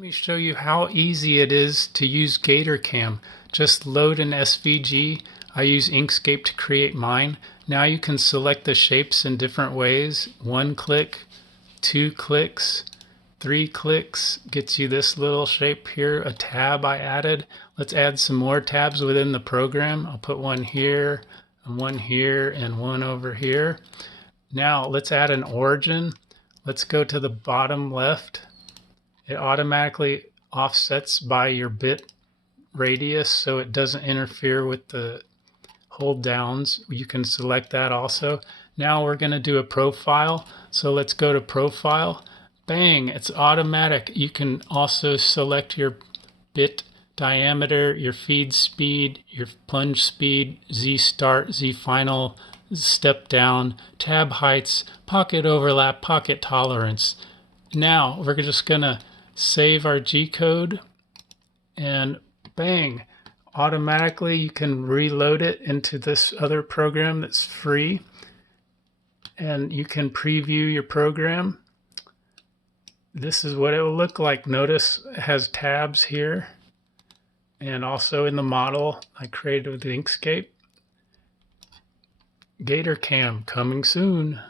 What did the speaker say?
Let me show you how easy it is to use GatorCAM. Just load an SVG. I use Inkscape to create mine. Now you can select the shapes in different ways. 1 click, 2 clicks, 3 clicks gets you this little shape here, a tab I added. Let's add some more tabs within the program. I'll put one here, and one over here. Now let's add an origin. Let's go to the bottom left. It automatically offsets by your bit radius so it doesn't interfere with the hold downs. You can select that also. Now we're going to do a profile. So let's go to profile. Bang, it's automatic. You can also select your bit diameter, your feed speed, your plunge speed, Z start, Z final, step down, tab heights, pocket overlap, pocket tolerance. Now we're just going to save our G-code, and bang, automatically you can reload it into this other program that's free, and you can preview your program. This is what it will look like. Notice it has tabs here, and also in the model I created with Inkscape. GatorCAM coming soon.